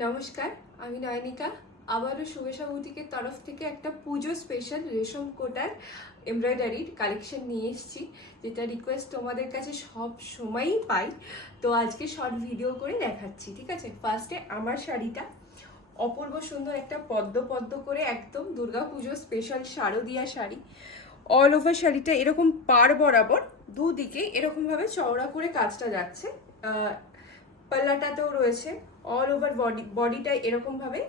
নমস্কার, আমি নয়নিকা। আবারও শুভেচ্ছা বুটিকের তরফ থেকে একটা পুজো স্পেশাল রেশম কোটার এমব্রয়ডারির কালেকশন নিয়ে এসেছি, যেটা রিকোয়েস্ট তোমাদের কাছে সব সময়ই পাই। তো আজকে শর্ট ভিডিও করে দেখাচ্ছি, ঠিক আছে? ফার্স্টে আমার শাড়িটা অপূর্ব সুন্দর একটা পদ্ম পদ্ম করে একদম Durga Puja special শারদীয়া sari. All over শাড়িটা এরকম পাড় বরাবর দুদিকে এরকমভাবে চওড়া করে কাজটা যাচ্ছে। পাল্লাটাতেও রয়েছে অল ওভার বডিটা এরকম ভাবে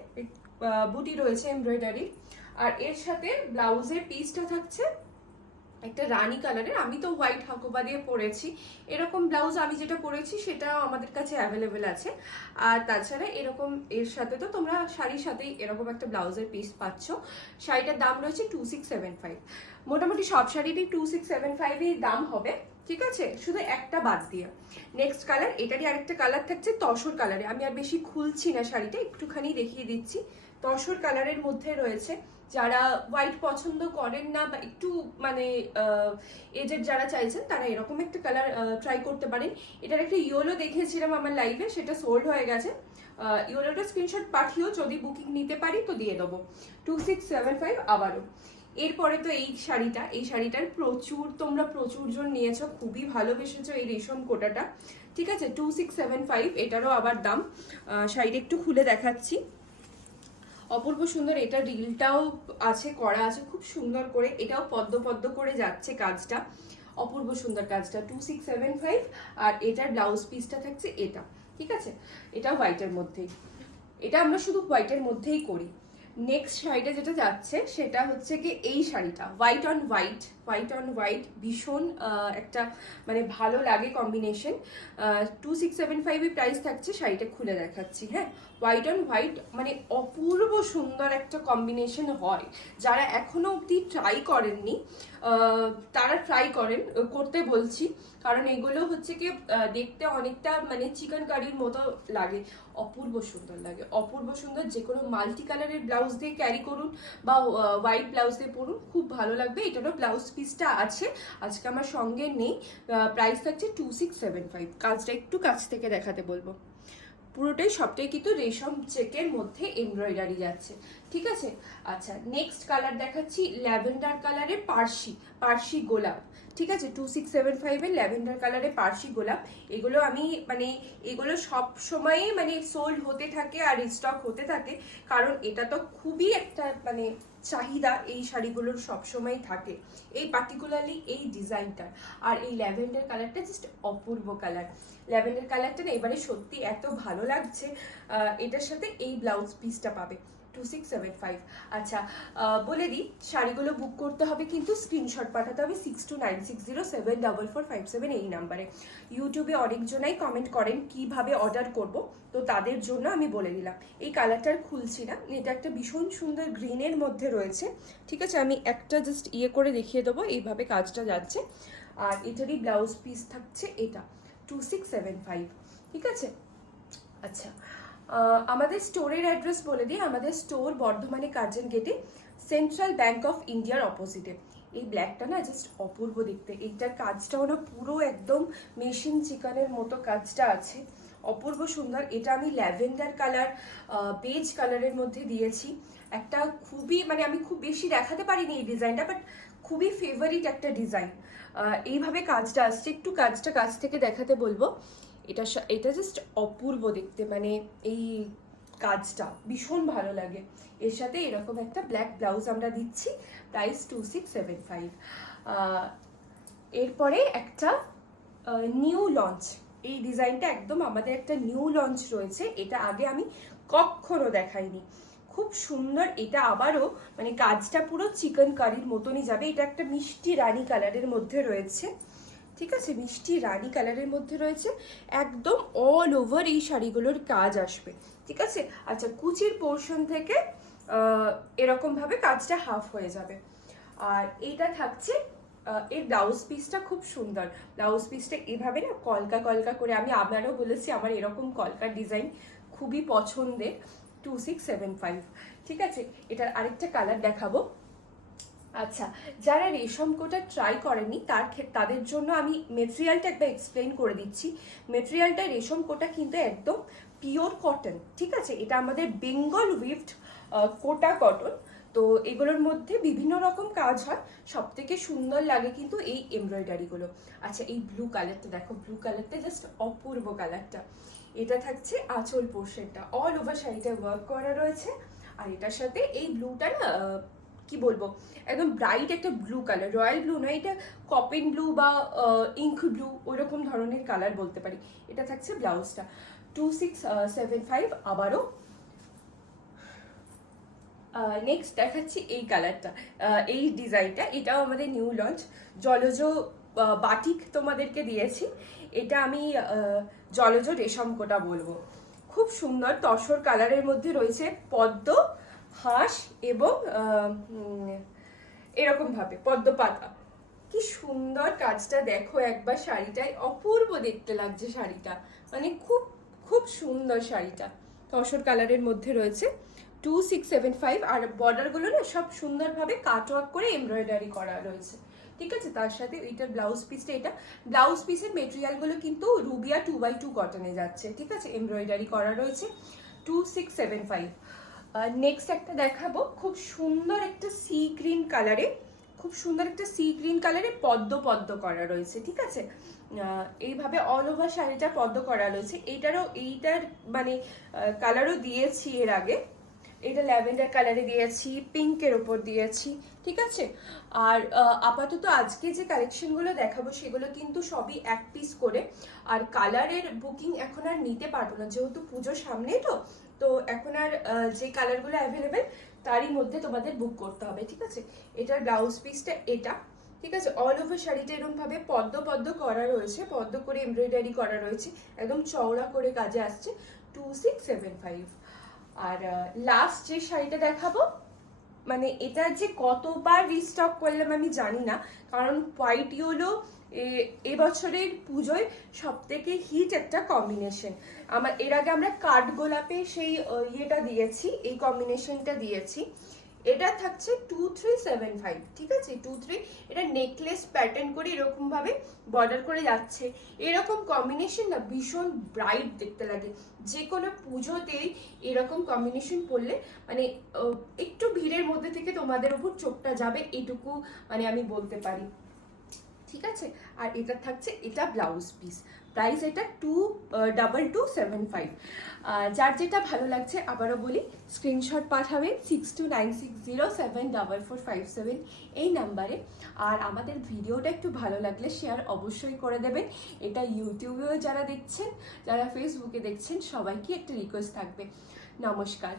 বুটি রয়েছে এমব্রয়ডারি। আর এর সাথে ব্লাউজের পিসটা থাকছে একটা রানী কালারের। আমি তো হোয়াইট হাকোবা দিয়ে পরেছি, এরকম ব্লাউজ আমি যেটা পরেছি সেটাও আমাদের কাছে অ্যাভেলেবেল আছে। আর তাছাড়া এরকম এর সাথে তো তোমরা শাড়ির সাথেই এরকম একটা ব্লাউজের পিস পাচ্ছ। শাড়িটার দাম রয়েছে 2675। মোটামুটি সব শাড়িরই 2675-ই দাম হবে, ঠিক আছে, শুধু একটা বাদ দিয়ে। নেক্সট কালার, এটারই আরেকটা কালার থাকছে তসর কালারে। আমি আর বেশি খুলছি না শাড়িটা, একটুখানি দেখিয়ে দিচ্ছি। তসর কালারের মধ্যে রয়েছে, যারা হোয়াইট পছন্দ করেন না বা একটু মানে এজেড যারা চাইছেন তারা এরকম একটা কালার ট্রাই করতে পারেন। এটার একটা ইয়েলো দেখিয়েছিলাম আমার লাইভে, সেটা সোল্ড হয়ে গেছে। ইয়েলোটা স্ক্রিনশট পাঠিয়েও যদি বুকিং নিতে পারি তো দিয়ে দেবো। 2675 আবারও। এরপরে তো এই শাড়িটার প্রচুর জন নিয়েছো, খুবই ভালোবেসেছো এই রেশম কোটাটা, ঠিক আছে। 2675 এটারও আবার দাম। শাড়িটা একটু খুলে দেখাচ্ছি, অপূর্ব সুন্দর। এটা রিলটাও আছে, করা আছে খুব সুন্দর করে, এটাও পদ্ম পদ্ম করে যাচ্ছে কাজটা, অপূর্ব সুন্দর কাজটা। 2675। আর এটার ব্লাউজ পিসটা থাকছে এটা, ঠিক আছে। এটা হোয়াইটের মধ্যেই, এটা আমরা শুধু হোয়াইটের মধ্যেই করি। নেক্সট শাড়িটা যেটা যাচ্ছে সেটা হচ্ছে কি এই শাড়িটা, হোয়াইট অন হোয়াইট ভীষণ একটা মানে ভালো লাগে কম্বিনেশন। 2675 প্রাইস থাকছে। শাড়িটা খুলে দেখাচ্ছি, হ্যাঁ। হোয়াইট অন হোয়াইট মানে অপূর্ব সুন্দর একটা কম্বিনেশন হয়। যারা এখনো অবধি ট্রাই করেননি তারা ট্রাই করতে বলছি, কারণ এগুলো হচ্ছে কি দেখতে অনেকটা মানে চিকেন কারির মতো লাগে, অপূর্ব সুন্দর লাগে, অপূর্ব সুন্দর। যে কোনো মাল্টি কালারের ব্লাউজ দিয়ে ক্যারি করুন বা হোয়াইট ব্লাউজ দিয়ে পরুন, খুব ভালো লাগবে। এটারও ব্লাউজ পিসটা আছে, আজকে আমার সঙ্গে নেই। প্রাইস থাকছে 2675। কাজটা একটু কাছ থেকে দেখাতে বলবো। পুরোটাই সবটাই কিন্তু রেশম চেকের মধ্যে এমব্রয়ডারি যাচ্ছে, ঠিক আছে। আচ্ছা, নেক্সট কালার দেখাচ্ছি ল্যাভেন্ডার কালারের পার্সি গোলাপ, ঠিক আছে। 2675 এর ল্যাভেন্ডার কালারে পার্সি গোলাপ। এগুলো আমি মানে এগুলো সব সময়ই মানে সোল্ড হতে থাকে আর স্টক হতে থাকে, কারণ এটা তো খুবই একটা মানে চাহিদা এই শাড়িগুলোর সবসময় থাকে, এই পার্টিকুলারলি এই ডিজাইনটার। আর এই ল্যাভেন্ডার কালারটা জাস্ট অপূর্ব কালার। ল্যাভেন্ডার কালারটা না এবারে সত্যি এত ভালো লাগছে। এটার সাথে এই ব্লাউজ পিসটা পাবে 2675। আচ্ছা, বলে দিই শাড়িগুলো বুক করতে হবে কিন্তু স্ক্রিনশট পাঠাতে হবে 6296074457 এই নাম্বারে। ইউটিউবে অনেকজনাই কমেন্ট করেন কিভাবে অর্ডার করব, তো তাদের জন্য আমি বলে দিলাম। এই কালারটার খুলছি না, এটা একটা ভীষণ সুন্দর গ্রিনের মধ্যে রয়েছে, ঠিক আছে। আমি একটা জাস্ট ইয়ে করে দেখিয়ে দেবো এইভাবে কাজটা যাচ্ছে। আর এটারই ব্লাউজ পিস থাকছে এটা 2675, ঠিক আছে। আচ্ছা, আমাদের স্টোরের অ্যাড্রেস বলে দিই। আমাদের স্টোর বর্ধমানে কার্জন গেটে, সেন্ট্রাল ব্যাংক অফ ইন্ডিয়ার অপোজিটে। এই ব্ল্যাকটা না জাস্ট অপূর্ব দেখতে, এইটার কাজটাও না পুরো একদম মেশিন চিকেনের মতো কাজটা আছে, অপূর্ব সুন্দর। এটা আমি ল্যাভেন্ডার কালার বেজ কালারের মধ্যে দিয়েছি। একটা খুবই মানে আমি খুব বেশি দেখাতে পারিনি এই ডিজাইনটা, বাট খুবই ফেভারিট একটা ডিজাইন। এইভাবে কাজটা আসছে, একটু কাজটা কাছ থেকে দেখাতে বলবো। এটা জাস্ট অপূর্ব দেখতে, মানে এই কাজটা ভীষণ ভালো লাগে। এর সাথে এরকম একটা ব্ল্যাক ব্লাউজ আমরা দিচ্ছি, প্রাইস 2675। এরপরে একটা নিউ লঞ্চ, এই ডিজাইনটা একদম আমাদের একটা নিউ লঞ্চ রয়েছে, এটা আগে আমি কখনো দেখাইনি, খুব সুন্দর। এটা আবারও মানে কাজটা পুরো চিকেন কারির মতনই যাবে। এটা একটা মিষ্টি রানী কালারের মধ্যে রয়েছে, ঠিক আছে, মিষ্টি রানী কালারের মধ্যে রয়েছে। একদম অল ওভার এই শাড়িগুলোর কাজ আসবে, ঠিক আছে। আচ্ছা, কুচির পোর্শন থেকে এরকম ভাবে কাজটা হাফ হয়ে যাবে। আর এইটা থাকছে এর ব্লাউজ পিসটা খুব সুন্দর। ব্লাউজ পিসটা এভাবে না কলকা কলকা করে, আমি আবারও বলেছি আমার এরকম কলকার ডিজাইন খুবই পছন্দের। 2675, ঠিক আছে। এটার আরেকটা কালার দেখাবো, আচ্ছা, যারা রেশম কোটা ট্রাই করেনি তাদের জন্য আমি মেটেরিয়ালটা একবার এক্সপ্লেন করে দিচ্ছি। মেটেরিয়ালটা রেশম কোটা কিন্তু একদম পিওর কটন, ঠিক আছে? এটা আমাদের বেঙ্গল উইভড কোটা কটন। তো এগুলোর মধ্যে বিভিন্ন রকম কাজ হয়, সব থেকে সুন্দর লাগে কিন্তু এই এমব্রয়ডারিগুলো। আচ্ছা, এই ব্লু কালারটা দেখো, ব্লু কালারটা জাস্ট অপূর্ব কালারটা। এটা থাকছে আঁচল পোর্শনটা, অল ওভার শাড়িটা ওয়ার্ক করা রয়েছে। আর এটার সাথে এই ব্লুটা না কি বলবো, একদম ব্রাইট একটা ব্লু কালার, রয়্যাল ব্লু না, এটা কপিন ব্লু বা ইঙ্ক ব্লু ওইরকম ধরনের কালার বলতে পারি। এটা থাকছে ব্লাউজটা 2675। আবারও নেক্সট দেখাচ্ছি এই কালারটা, এই ডিজাইনটা, এটাও আমাদের নিউ লঞ্চ, জলজ বাটিক তোমাদেরকে দিয়েছি। এটা আমি জলজ রেশম কোটা বলবো। খুব সুন্দর তসর কালারের মধ্যে রয়েছে পদ্ম, হাঁস এবং এরকম ভাবে পদ্ম পাতা। কি সুন্দর কাজটা দেখো একবার, শাড়িটায় অপূর্ব দেখতে লাগছে শাড়িটা, মানে খুব খুব সুন্দর শাড়িটা। তসর কালারের মধ্যে রয়েছে 2675। আর বর্ডারগুলো না সব সুন্দরভাবে কাটওয়ার্ক করে এমব্রয়ডারি করা রয়েছে, ঠিক আছে? তার সাথে এইটার ব্লাউজ পিসটা, এটা ব্লাউজ পিসের মেটেরিয়ালগুলো কিন্তু রুবিয়া 2x2 কটনে যাচ্ছে, ঠিক আছে? এমব্রয়ডারি করা রয়েছে 2675। নেক্সট একটা দেখাবো, খুব সুন্দর একটা সি গ্রিন কালারে, খুব সুন্দর একটা সি গ্রিন কালারে পদ্ম পদ্ম করা রয়েছে, ঠিক আছে? এইভাবে অল ওভার শাড়িটা পদ্ম করা রয়েছে। এইটার মানে কালারও দিয়েছি এর আগে, এটা ল্যাভেন্ডার কালারে দিয়েছি, পিঙ্কের ওপর দিয়েছি, ঠিক আছে? আর আপাতত আজকে যে কালেকশনগুলো দেখাবো সেগুলো কিন্তু সবই এক পিস করে। আর কালারের বুকিং এখন আর নিতে পারবো না, যেহেতু পুজোর সামনে তো এখন আর যে কালারগুলো অ্যাভেলেবেল তারই মধ্যে তোমাদের বুক করতে হবে, ঠিক আছে? এটার ব্লাউজ পিসটা এটা, ঠিক আছে? অল ওভার শাড়িটা এরকম ভাবে পদ্ম পদ্ম করা রয়েছে, পদ্ম করে এমব্রয়ডারি করা রয়েছে, একদম চওড়া করে কাজে আসছে 2675। আর লাস্ট যে শাড়িটা দেখাবো, মানে এটা যে কতবার রিস্টক করলাম আমি জানি না, কারণ হোয়াইট ইয়েলো এবছরের পুজোয় সব থেকে হিট একটা কম্বিনেশন। এর আগে আমরা কাঠ গোলাপে সেই ইয়েটা দিয়েছি, এই কম্বিনেশনটা দিয়েছি। এটা থাকছে 2375, ঠিক আছে? 23। এটা নেকলেস প্যাটার্ন করে এরকম ভাবে বর্ডার করে যাচ্ছে, এরকম কম্বিনেশন না ভীষণ ব্রাইট দেখতে লাগে। যে কোনো পুজোতেই এরকম কম্বিনেশন পরলে মানে একটু ভিড়ের মধ্যে থেকে তোমাদের উপর চোখটা যাবে, এটুকু মানে আমি বলতে পারি, ঠিক আছে? আর এটা থাকছে, এটা ব্লাউজ পিস, প্রাইস এটা 2275। যার যেটা ভালো লাগছে আবারও বলি, স্ক্রিনশট পাঠাবেন 6296074457 এই নাম্বারে। আর আমাদের ভিডিওটা একটু ভালো লাগলে শেয়ার অবশ্যই করে দেবেন। এটা ইউটিউবেও যারা দেখছেন, যারা ফেসবুকে দেখছেন, সবাইকে একটা রিকোয়েস্ট থাকবে। নমস্কার।